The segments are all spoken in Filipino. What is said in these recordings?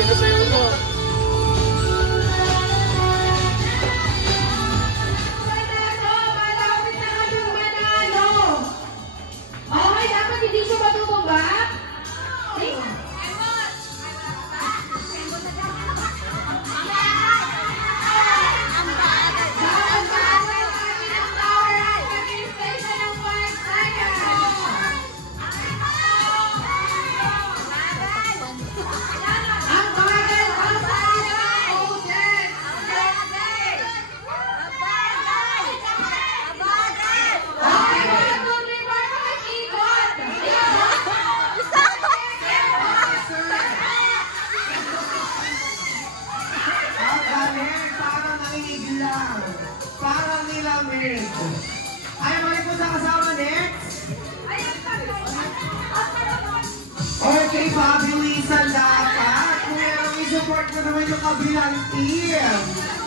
Sinusayaw mo. Okay, dapat hindi siya matubog, ha? Parang nilamig. Ayaw balik po sa kasama next. Okay, Bobby Lisa dapat. Kung merong i-support na naman yung kabilang team.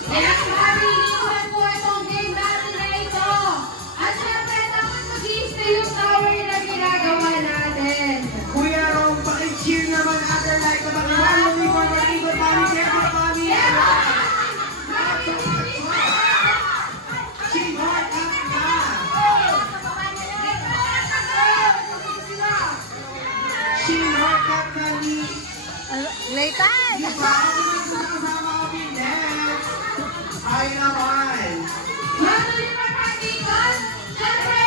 Yes, Bobby Lisa po itong game natin na ito. At syempre, dapat mag-i-stay yung tower na ginagawa natin. Kuya Rom, paki-cheer naman after like na paki-1 before mag-ikot Bobby. Kaya Bobby. Laytay! Di ba? Kasama kami next. Ay naman. Ano yung pagkakikan? Syempre,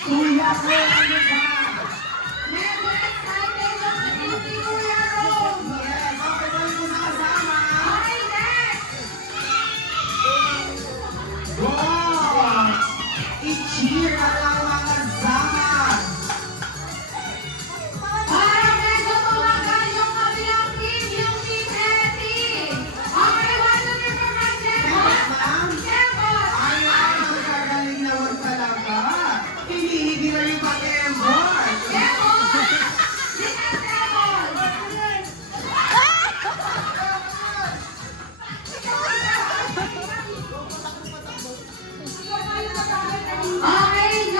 Kuya ko, ano ba? never excited lang sa hindi Kuya Rom. Yes, okay ba yung sa kasama? Okay, next! Wow! I-cheer na lang mga kasama. Para medyo tumagal yung kabilang team, yung Team Eddie. Okay, one of your commands, Ma'am? Kevin! Ayaw ang kagaling na wag talaga. Hinihigi na yung pag-embor. Kevin! Little Kevin! Okay,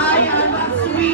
I am a sweet